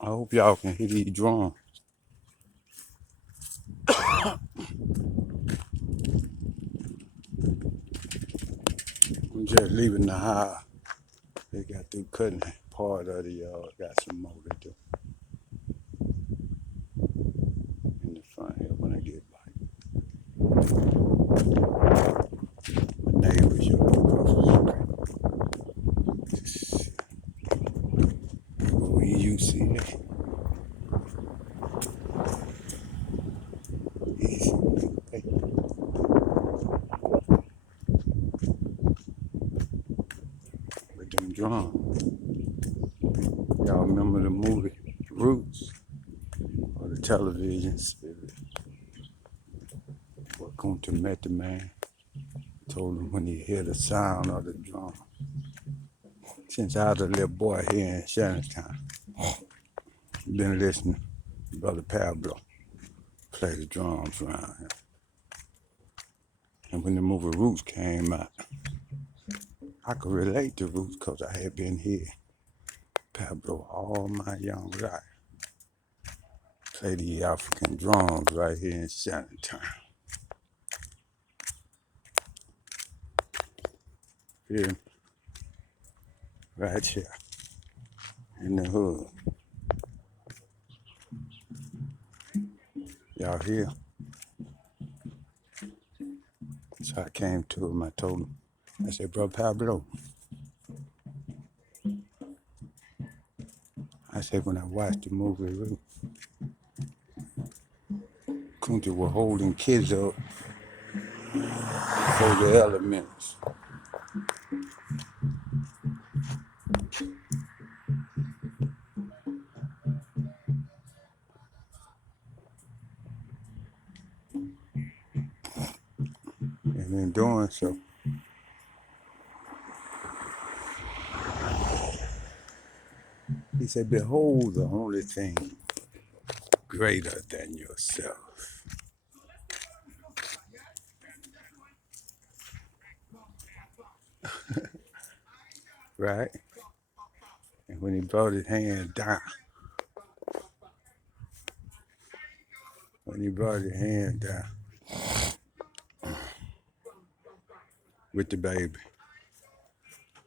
I hope y'all can hear these drums. I'm just leaving the house. They got through cutting part of the yard. Got some more to do in the front here when I get back. My neighbor's yard across the street. When you see that, easy. Hey. With them drums. Y'all remember the movie Roots? Or the television series? Welcome to Met the Man. Told him when he hear the sound of the drum. Since I was a little boy here in Shannon, been listening to Brother Pablo play the drums around here. And when the movie Roots came out, I could relate to Roots because I had been here, Pablo, all my young life. Play the African drums right here in Shannon. Here, right here, in the hood. Y'all here? So I came to him, I told him, I said, Brother Pablo, I said, when I watched the movie Roots, Kunta was holding kids up for the elements. And in doing so, he said, behold the only thing greater than yourself. Right? And when he brought his hand down, with the baby,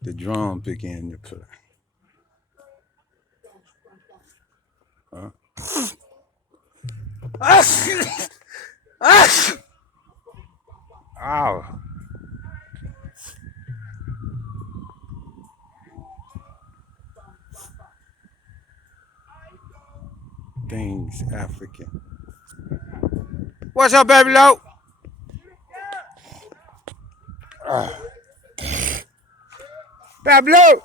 the drum began to play. Huh? Ow. Things African. What's up, baby low? Pablo!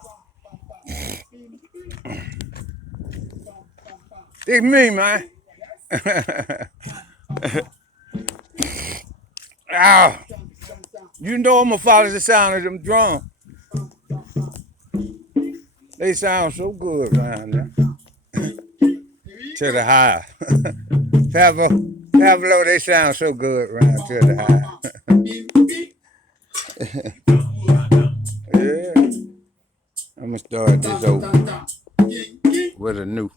It's me, man. Ow. You know I'm gonna follow the sound of them drums. They sound so good around there. To the high. Pablo, they sound so good around to the high. Yeah. I'm gonna start this over with a new